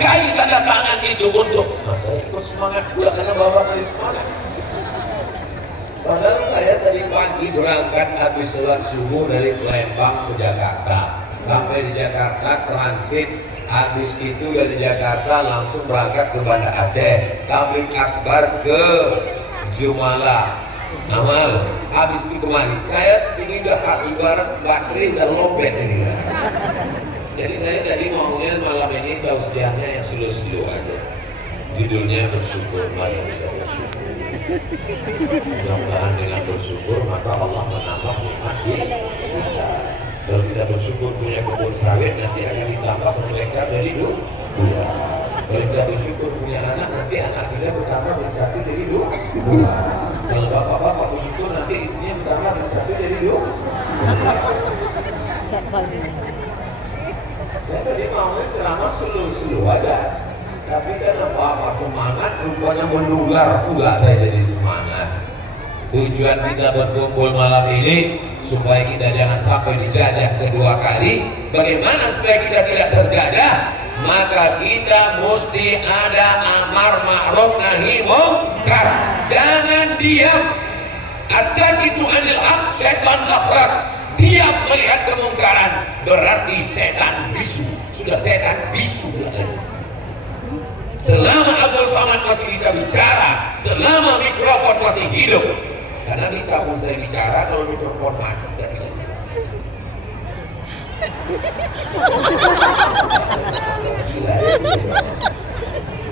pakai tanda tangan itu untuk saya ikut semangat pula karena bapak tadi semangat. Padahal saya tadi pagi berangkat habis sholat subuh dari Palembang ke Jakarta. Sampai di Jakarta transit, habis itu dari Jakarta langsung berangkat ke Banda Aceh, tabligh akbar ke Jumala Amal. Habis itu kemarin saya ini udah ibarat baterai udah lobet ini lah. Jadi saya tadi maunya malam ini tausiahnya yang slow-slow aja. Judulnya bersyukur, mari kita bersyukur. Mudah-mudahan dengan bersyukur maka Allah menambah nikmat kita. Kalau kita bersyukur punya kebun sawit, nanti akan ditambah 1 hektar dari 2. Kalau kita bersyukur punya anak, nanti anak kita bertambah dari 1 jadi 2. Kalau bapak-bapak bersyukur, nanti istrinya bertambah dari 1 jadi 2. Saya tadi maunya ceramah slow-slow aja. Tapi kenapa apa semangat rupanya menular pula saya jadi semangat. Tujuan kita berkumpul malam ini supaya kita jangan sampai dijajah kedua kali. Bagaimana supaya kita tidak terjajah? Maka kita mesti ada amar ma'ruf nahi munkar. Jangan diam. As-sakitu 'anil haq syaitan akhras. Diam melihat kemungkaran berarti setan bisu. Sudah setan bisu. Selama Abdul Somad masih bisa bicara, selama mikrofon masih hidup, karena bisa pun saya bicara kalau mikrofon mati tidak bisa.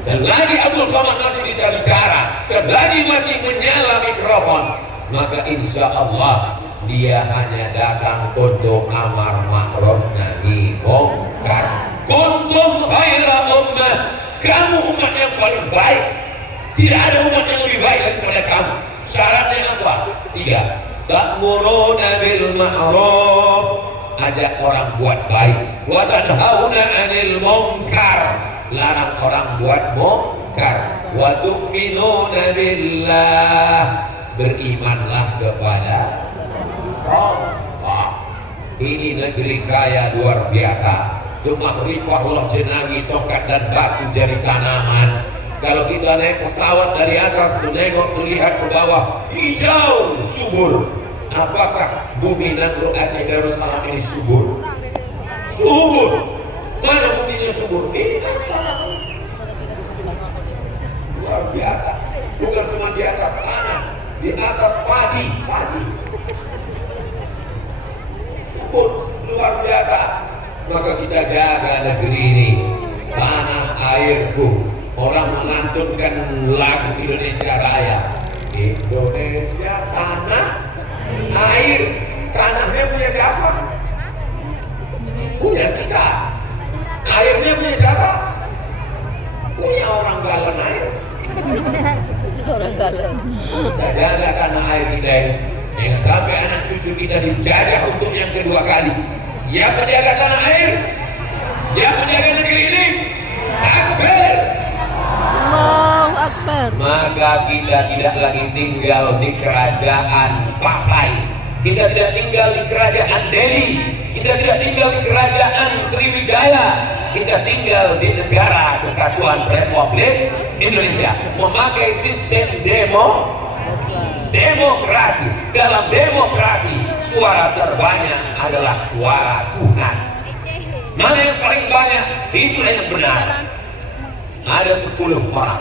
Selagi Abdul Somad masih bisa bicara, selagi masih menyala mikrofon, maka insya Allah dia hanya datang untuk amar ma'ruf nahi munkar. Kuntum khaira ummah. Kamu umat yang paling baik. Tidak ada umat yang lebih baik daripada kamu. Syaratnya apa? 3. Ta'muruna bil ma'ruf. Ajak orang buat baik. Wa tanhauna 'anil munkar. Larang orang buat munkar. Wa tu'minuna billah. Berimanlah kepada Allah. Ini negeri kaya luar biasa. Gemah ripah loh jenawi, tongkat dan batu jadi tanaman. Kalau kita naik pesawat dari atas menengok melihat ke bawah, hijau subur. Apakah bumi Nangro Aceh Darussalam ini subur? Subur. Mana buktinya subur? Ini luar biasa. Bukan cuma di atas tanah, di atas padi. Subur, luar biasa. Maka kita jaga negeri ini, tanah airku. Orang melantunkan lagu Indonesia Raya. Indonesia tanah air. Tanahnya punya siapa? Punya kita. Airnya punya siapa? Punya orang galon air. Orang galon. Kita jaga tanah air kita ini. Jangan sampai anak cucu kita dijajah untuk yang kedua kali. Siap menjaga tanah air, siap menjaga negeri ini. Akbar. Allahu Akbar. Maka kita tidak lagi tinggal di kerajaan Pasai, kita tidak tinggal di kerajaan Delhi, kita tidak tinggal di kerajaan Sriwijaya, kita tinggal di negara Kesatuan Republik Indonesia, memakai sistem demokrasi. Dalam demokrasi, suara terbanyak adalah suara Tuhan. Mana yang paling banyak? Itulah yang benar. Ada 10 orang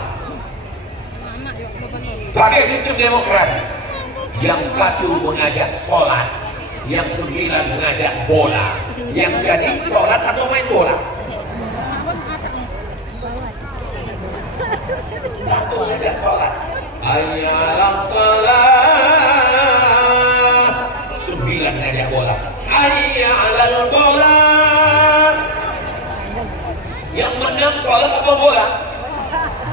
pakai sistem demokrasi. Yang 1 mengajak sholat, yang 9 mengajak bola. Yang jadi sholat atau main bola? 1 mengajak sholat. Hayya 'alas shalah. 9 ngajak bola. Hayya 'alal bola. Yang menang sholat atau bola?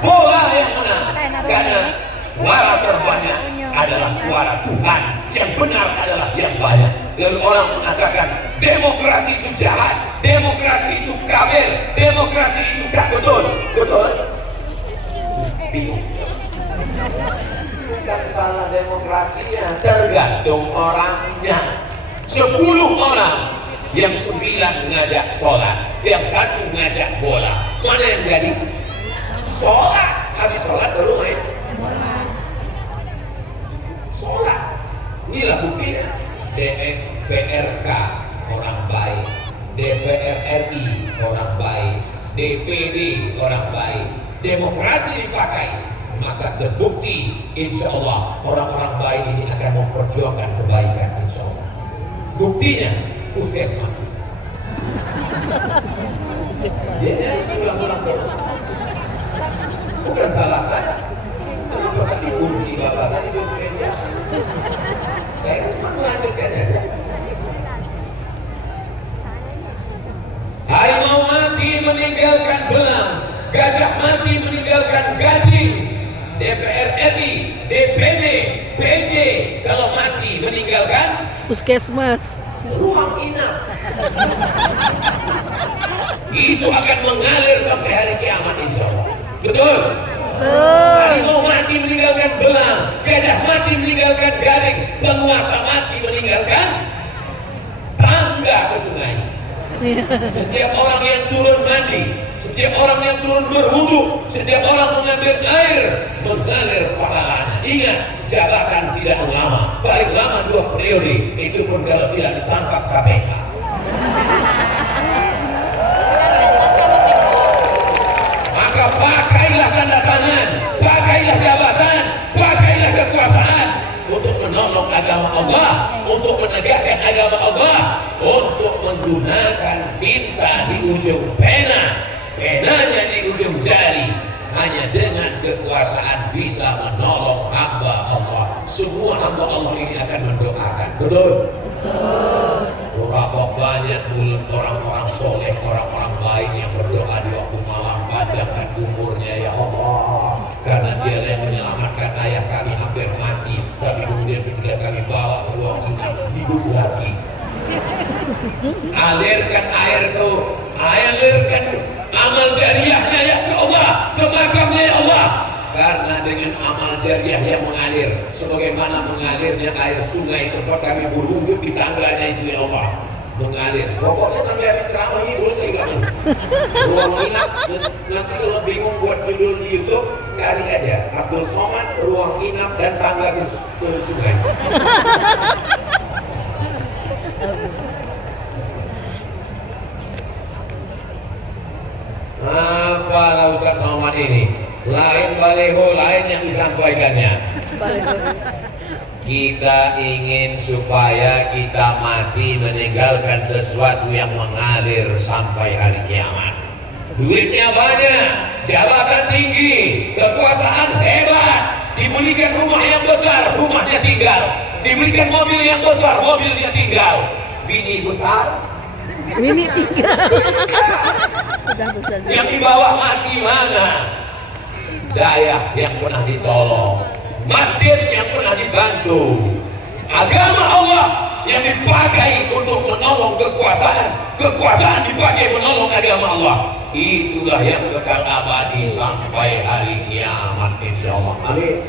Bola yang menang. Karena suara terbanyak adalah suara Tuhan. Yang benar adalah yang banyak. Lalu orang mengatakan demokrasi itu jahat, demokrasi itu kafir, demokrasi itu tak betul. Betul? Bingung. Bukan salah demokrasinya, tergantung orangnya. 10 orang, yang 9 ngajak sholat, yang 1 ngajak bola. Mana yang jadi? Sholat, habis sholat baru main. Sholat, inilah buktinya. DPRK orang baik, DPR RI orang baik, DPD orang baik, demokrasi dipakai, maka terbukti insya Allah orang-orang baik ini akan memperjuangkan kebaikan insya Allah. Buktinya puskesmas. Dia harus ulang-ulang terus. Bukan salah saya. Kenapa tak dikunci bapak tadi di media? Saya cuma melanjutkan aja. Harimau mati meninggalkan belang, gajah mati meninggalkan gading. DPR RI, DPD, PJ kalau mati meninggalkan Puskesmas. ruang inap. Itu akan mengalir sampai hari kiamat insya Allah. Betul? Harimau mati meninggalkan belang, gajah mati meninggalkan gading, penguasa mati meninggalkan tangga ke sungai. Setiap orang yang turun mandi, setiap orang yang turun berwudu, setiap orang mengambil air mengalir pahalanya. Ingat, jabatan tidak lama, paling lama 2 periode, itu pun kalau tidak ditangkap KPK. Maka pakailah tanda tangan, pakailah jabatan, pakailah kekuasaan untuk menolong agama Allah, untuk menegakkan agama Allah, untuk menggunakan tinta di ujung pena, penanya di ujung jari. Hanya dengan kekuasaan bisa menolong hamba Allah. Semua hamba Allah ini akan mendoakan. Betul? Berapa banyak mulut orang-orang soleh, orang-orang baik yang berdoa di waktu malam, panjangkan umurnya ya Allah, karena dia yang menyelamatkan ayah kami hampir mati, tapi kemudian ketika kami bawa ke ruang inap hidup lagi. Alirkan air ke, alirkan amal jariahnya ya ke Allah, ke makamnya ya Allah. Karena dengan amal jariah yang mengalir, sebagaimana mengalirnya air sungai tempat kami berwudhu di tangganya itu ya Allah, mengalir. Pokoknya sampai habis ceramah ini terus saya bilang, ruang inap. Nanti kalau bingung buat judul di YouTube, cari aja Abdul Somad, ruang inap dan tangga ke sungai. Apalah Ustaz Somad ini? Lain baleho, lain yang disampaikannya. Kita ingin supaya kita mati meninggalkan sesuatu yang mengalir sampai hari kiamat. Duitnya banyak, jabatan tinggi, kekuasaan hebat, dibelikan rumah yang besar, rumahnya tinggal, dibelikan mobil yang besar, mobilnya tinggal, bini besar, Ini 3. Udah besar. yang di bawah mati mana? Dayah yang pernah ditolong, masjid yang pernah dibantu, agama Allah yang dipakai untuk menolong kekuasaan, kekuasaan dipakai menolong agama Allah. Itulah yang kekal abadi sampai hari kiamat insya Allah. Amin.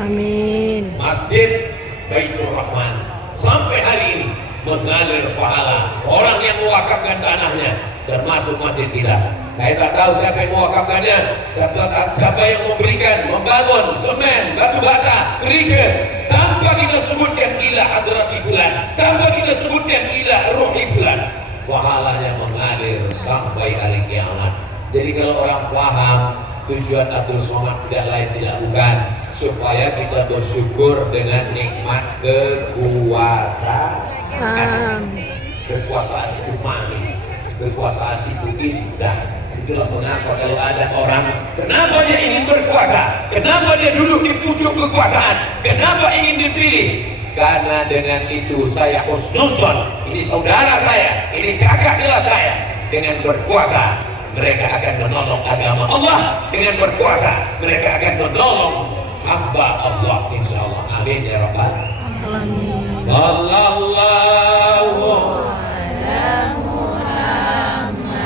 Amin. Masjid Baitur Rahman sampai hari ini mengalir pahala. Orang yang mewakafkan tanahnya termasuk masjid kita. Saya tak tahu siapa yang mewakafkannya, siapa yang memberikan, membangun semen, batu bata, kerikil, tanpa kita sebutkan ila hadrati fulan, tanpa kita sebutkan ila ruhi fulan. Pahalanya mengalir sampai hari kiamat. Jadi kalau orang paham tujuan Abdul Somad tidak lain tidak bukan supaya kita bersyukur dengan nikmat kekuasaan. Kekuasaan itu manis, kekuasaan itu indah. Itulah mengapa kalau ada orang, kenapa dia ingin berkuasa, kenapa dia duduk di pucuk kekuasaan, kenapa ingin dipilih? Karena dengan itu saya husnuzon, ini saudara saya, ini kakak kelas saya. Dengan berkuasa mereka akan menolong agama Allah, dengan berkuasa mereka akan menolong hamba Allah insya Allah. Amin ya rabbal Alamin. sallallahu.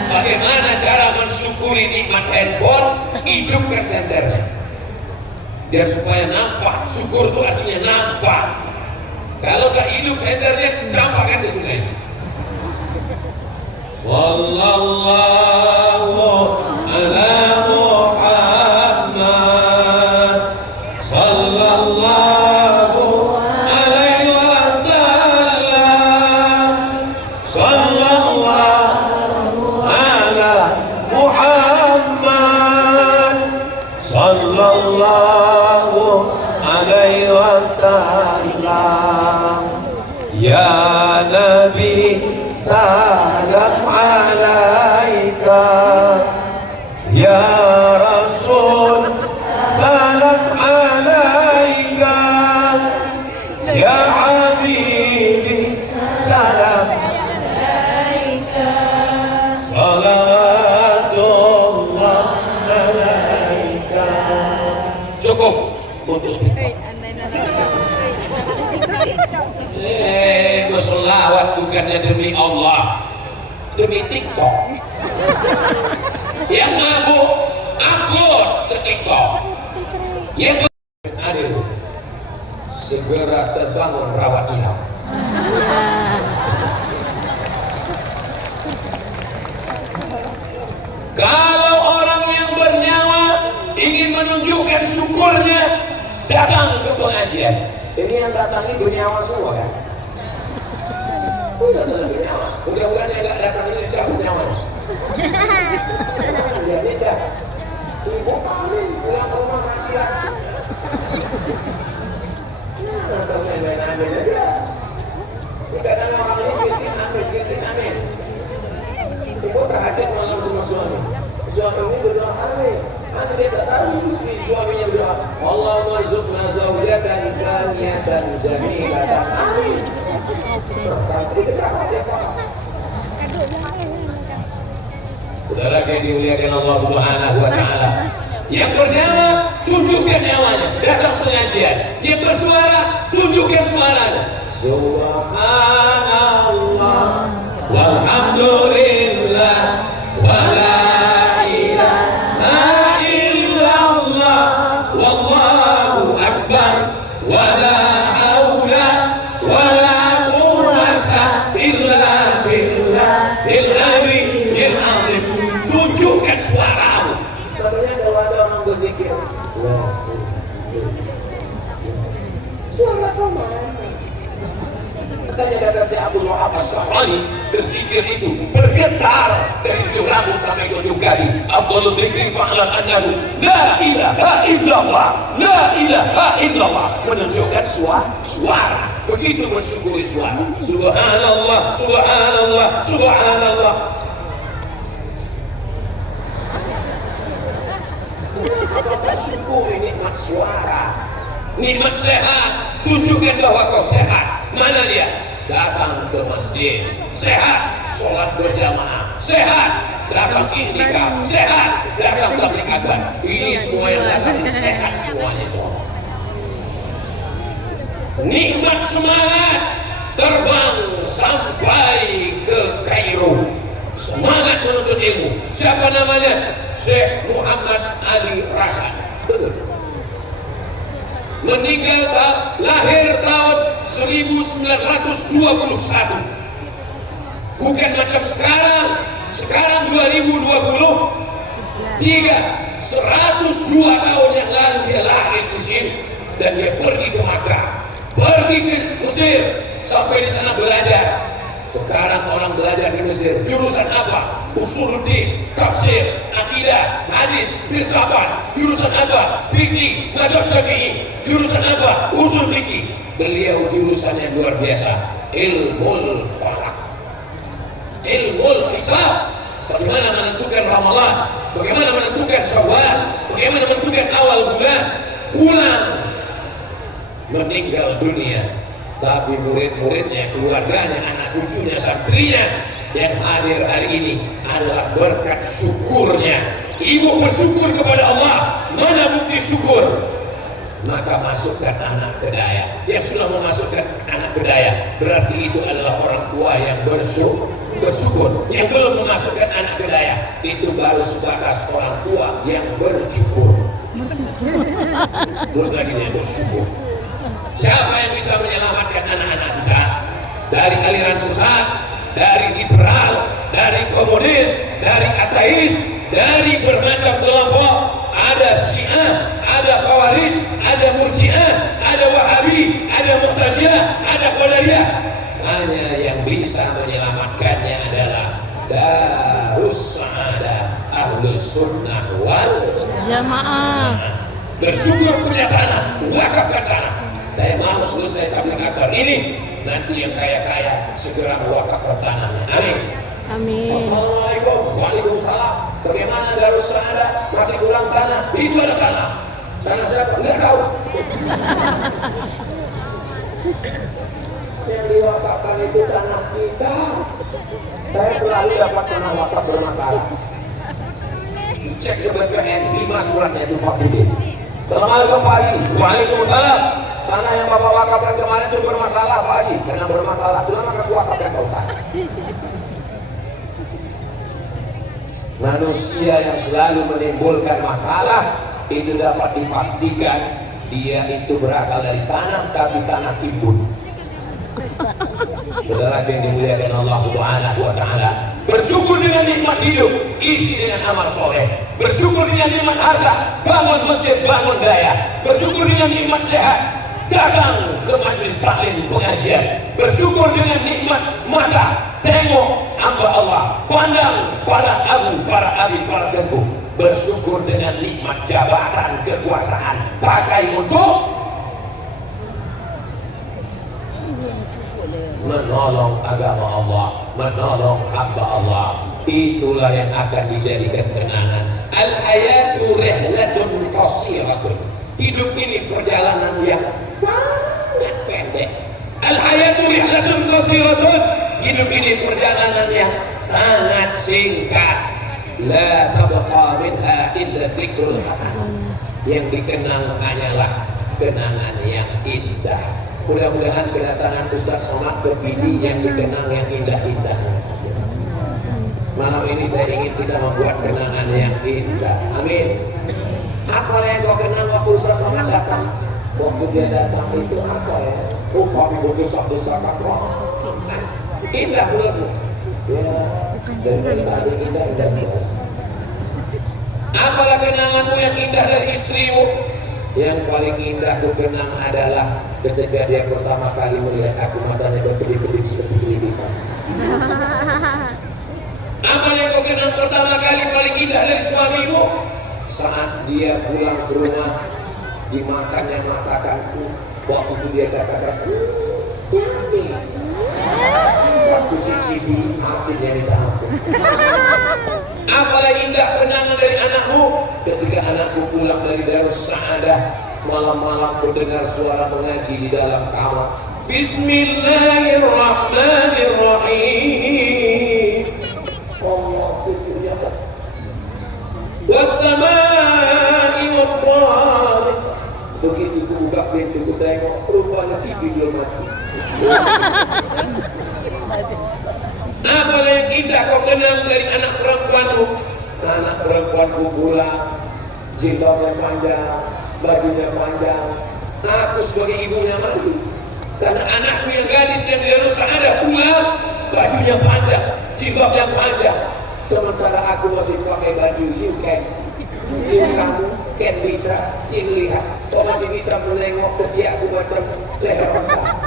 Bagaimana cara mensyukuri nikmat handphone? Hidupkan senternya biar supaya nampak. Syukur itu artinya nampak. Kalau tak hidup senternya, campakkan di sungai. Wallahu ala salam. Ya Nabi salam alaika, ya Rasul salam alaika, ya Habibi salam alaika, salawatullah alaika. Cukup untuk berselawat bukannya demi Allah, demi TikTok. Yang mabuk upload ke TikTok, yang adil segera terbangun rawat inap. Kalau orang yang bernyawa ingin menunjukkan syukurnya, datang ke pengajian. Ini yang datang ini bernyawa semua kan? Datang bernyawa. Mudah-mudahan yang nggak datang ini dicabut nyawanya. Dia beda. Ibu kami pulang rumah mati lagi. Nah, sampai main-main aja. Kadang orang ini fisik amin. Ibu tahajud malam sama suami. Suami ini berdoa amin. Anda tak tahu mesti suaminya berdoa, Allahumma rzuqna zawjatan saniyatan jamilatan. Amin. Sampai dekat dia Pak. Saudara yang dimuliakan Allah Subhanahu wa taala. Yang bernyawa, tunjukkan nyawanya, datang pengajian. Yang bersuara, tunjukkan suaranya. Subhanallah walhamdulillah wala ilaha illallah wallahu akbar wala haula wala quwwata illa billahil aliyyil azim. Tunjukkan suaramu. Makanya kalau ada orang berzikir, suara kau mana? Makanya kata si Abu Wahab As-Sahrani, berzikir itu bergetar dari ujung rambut sampai ke ujung kaki. Afdhalul dzikri fa'lam annahu la ilaha illallah, la ilaha illallah, menunjukkan suara. Begitu mensyukuri suara. Subhanallah, subhanallah, subhanallah. Maka syukuri nikmat suara, nikmat sehat. Tunjukkan bahwa kau sehat. Mana dia? Datang ke masjid, sehat, sholat berjamaah, sehat, datang itikaf, sehat, datang tabligh akbar. Ini semua yang datang sehat semuanya semua. Nikmat semangat terbang sampai ke Kairo. Semangat menuntut ilmu. Siapa namanya? Syekh Muhammad Ali Rashad. Betul. Meninggal lahir tahun 1921. Bukan macam sekarang 2023, 102 tahun yang lalu dia lahir di sini dan dia pergi ke Makkah, pergi ke Mesir, sampai di sana belajar. Sekarang orang belajar di Mesir jurusan apa? Usuluddin, tafsir, akidah, hadis, filsafat. Jurusan apa? Fikih, mazhab Syafi'i. Jurusan apa? Usul fikih. Beliau jurusan yang luar biasa, ilmul falak, ilmul hisab. Bagaimana menentukan Ramadan, bagaimana menentukan Syawal, bagaimana menentukan awal bulan. Pulang meninggal dunia, tapi murid-muridnya, keluarganya, anak cucunya, santrinya yang hadir hari ini adalah berkat syukurnya. Ibu bersyukur kepada Allah. Mana bukti syukur? Maka masukkan anak ke daya. Yang sudah memasukkan anak ke daya berarti itu adalah orang tua yang bersyukur. Yang belum memasukkan anak ke daya itu baru sebatas orang tua yang bersyukur. Belum lagi yang bersyukur. Siapa yang bisa menyelamatkan anak-anak kita dari aliran sesat, dari liberal, dari komunis, dari ateis, dari bermacam kelompok? Ada Syiah, ada Khawarij, ada Murji'ah, ada Wahabi, ada Mu'tazilah, ada Qadariyah. Hanya yang bisa menyelamatkannya adalah Darus Sa'adah Ahlus Sunnah wal Jamaah. Bersyukur punya tanah, wakafkan tanah. Saya mau selesai tabligh akbar ini, nanti yang kaya-kaya segera mewakafkan tanahnya. Amin. Amin. Assalamualaikum. Waalaikumsalam. Bagaimana Darus Saadah masih kurang tanah? Itu ada tanah. Tanah siapa? Enggak tahu. Yang diwakafkan itu tanah kita. Saya selalu dapat tanah wakaf bermasalah. Dicek ke BPN 5 suratnya itu Pak Budi. Assalamualaikum Pak Haji. Waalaikumsalam. Tanah yang Bapak wakafkan kemarin itu bermasalah Pak Haji. Karena bermasalah, itu maka wakafkan Pak Ustaz. Manusia yang selalu menimbulkan masalah itu dapat dipastikan dia itu berasal dari tanah, tapi tanah timbun. Saudara yang dimuliakan Allah Subhanahu wa Ta'ala, bersyukur dengan nikmat hidup, isi dengan amal soleh. Bersyukur dengan nikmat harta, bangun masjid, bangun daya. Bersyukur dengan nikmat sehat, datang ke majelis taklim pengajian. Bersyukur dengan nikmat mata, tengok hamba Allah, pandang para abu, para abi, para tengku. Bersyukur dengan nikmat jabatan, kekuasaan, pakai untuk menolong agama Allah, menolong hamba Allah. Itulah yang akan dijadikan kenangan. Al-hayatu rihlatun qasiratun. Hidup ini perjalanan yang sangat pendek. Al-hayatu rihlatun qasiratun. Hidup ini perjalanan yang sangat singkat. La tabqa minha illa dzikrul hasan. Yang dikenang hanyalah kenangan yang indah. Mudah-mudahan kedatangan Ustaz Somad ke PD yang dikenang yang indah-indah saja. Malam ini saya ingin kita membuat kenangan yang indah. Amin. Apa yang kau kenang waktu Ustaz Somad datang? Waktu dia datang itu apa ya? Kau besar-besarkan wah. Indah benar. Ya, dari tadi indah-indah. Apalah kenanganmu yang indah dari istrimu? Yang paling indah ku kenang adalah ketika dia pertama kali melihat aku, matanya berkedip-kedip seperti kelilipan. Apa yang kau kenang pertama kali paling indah dari suamimu? Saat dia pulang ke rumah, dimakannya masakanku. Waktu itu dia katakan, yummy. Pas ku cicipi, hasilnya ditampung. Apa lagi indah kenangan dari anakmu? Ketika anakku pulang dari Darus Saadah, malam-malam ku dengar suara mengaji di dalam kamar. Bismillahirrahmanirrahim. Allah sejurnya wassama'i wattariq. Begitu ku buka pintu, ku tengok, rupanya TV belum mati. Apa yang indah kau kenang dari anak perempuanmu? Anak perempuanku pulang, jilbabnya panjang, bajunya panjang. Aku sebagai ibunya malu, karena anakku yang gadis yang di Darus Saadah pulang, bajunya panjang, jilbabnya panjang. Sementara aku masih pakai baju you can see. Kamu kan bisa sih lihat, kau masih bisa menengok ketiakku macam leher otak.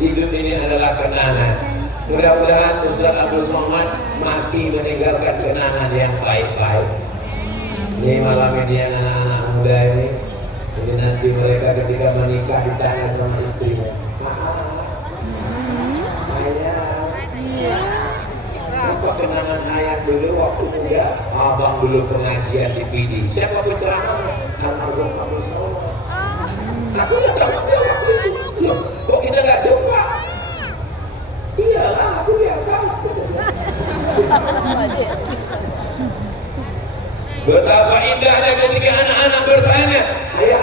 Hidup ini adalah kenangan. Mudah-mudahan Ustaz Abdul Somad mati meninggalkan kenangan yang baik-baik. Ini malam ini yang anak-anak muda ini nanti mereka ketika menikah ditanya sama istrinya, ayah, apa kenangan ayah dulu waktu muda? Abang dulu pengajian di PD. Siapa penceramahnya? Almarhum Abdul Somad. Aku nggak tahu dia waktu itu. Loh, kok kita nggak jumpa? Iyalah, aku di atas. Betapa indahnya ketika anak-anak bertanya, ayah,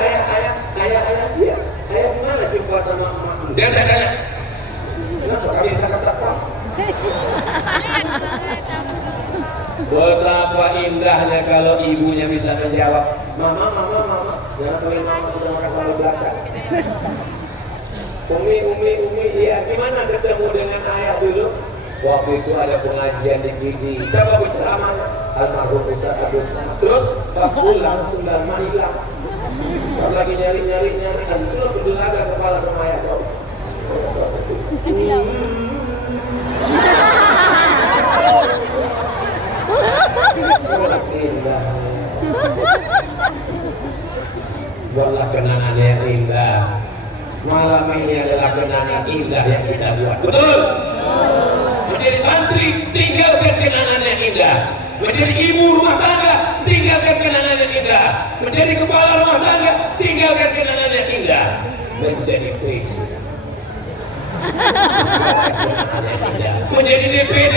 iya, ayah mana jumpa sama emak? Jangan tanya. Kenapa kami sangat satpam? Betapa indahnya kalau ibunya bisa menjawab, mama, jangan panggil mama, kita makan sambal belacan. Umi, iya, gimana ketemu dengan ayah dulu? Waktu itu ada pengajian di PD. Siapa berceramahnya? Almarhum Ustaz Abdul Somad. Terus pas pulang, sendalma hilang. Pas lagi nyari, itu lo berdelaga kepala sama ayah kau. buatlah kenangan yang indah. Malam ini adalah kenangan indah yang kita buat. Betul? Menjadi santri, tinggalkan kenangan yang indah. Menjadi ibu rumah tangga, tinggalkan kenangan yang indah. Menjadi kepala rumah tangga, tinggalkan kenangan yang indah. Menjadi PJ, menjadi DPD,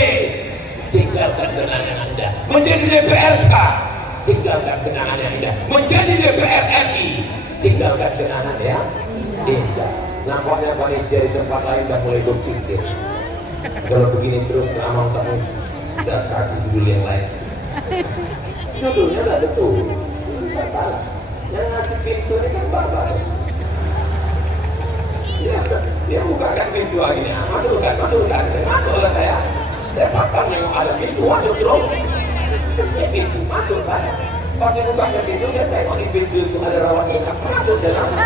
tinggalkan kenangan yang indah. Menjadi DPRK, tinggalkan kenangan yang indah. Menjadi DPR RI, tinggalkan kenangan yang indah. Nampaknya panitia di tempat lain udah mulai berpikir, kalau begini terus ceramah sama kita kasih judul yang lain. Judulnya nggak betul, nggak salah. Yang ngasih pintu ini kan Bapak. Dia bukakan pintu lagi nih. Masuk Ustaz, masuk Ustaz. Masuk lah saya. Saya patah nengok ada pintu, masuk terus. Terus pintu, masuk saya. Pas dibukakan pintu, saya tengok di pintu itu ada rawat inap. Masuk saya langsung.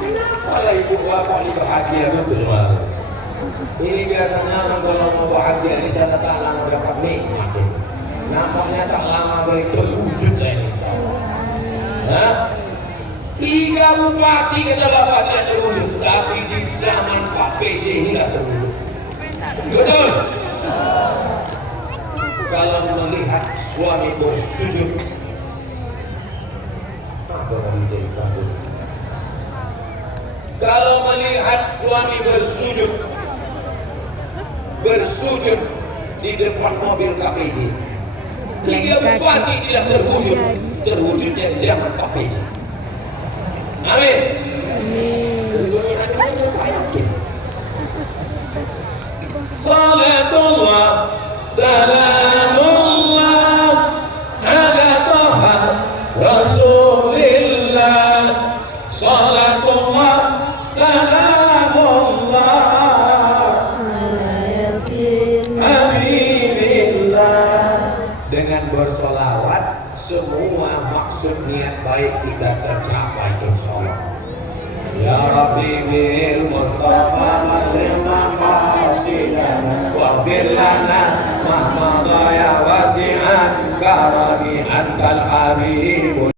Kenapa lah ibu bapak ini bahagia betul malu? Ini biasanya orang kalau mau bahagia ini tanda-tanda mau dapat nikmat. Nampaknya tak lama baik terwujud lah ini. Nah, 3 bupati kata bapak tidak terwujud, tapi di zaman Pak PJ inilah terwujud. Betul? Kalau melihat suami bersujud, apa lagi dari patu? Kalau melihat suami bersujud di depan mobil KPJ, 3 bupati tidak terwujud, terwujudnya di zaman Pak PJ. Amin. Amin. Salatullah, salamullah ala Taha Rasulillah. Salatullah, salamullah ala Yasin Habibillah. Dengan bersolawat, semua maksud niat baik kita tercapai insyaallah. Ya Rabbi bil Mustafa madil maqasidana waghfir lana ma madha ya wasi'an karami antal habibul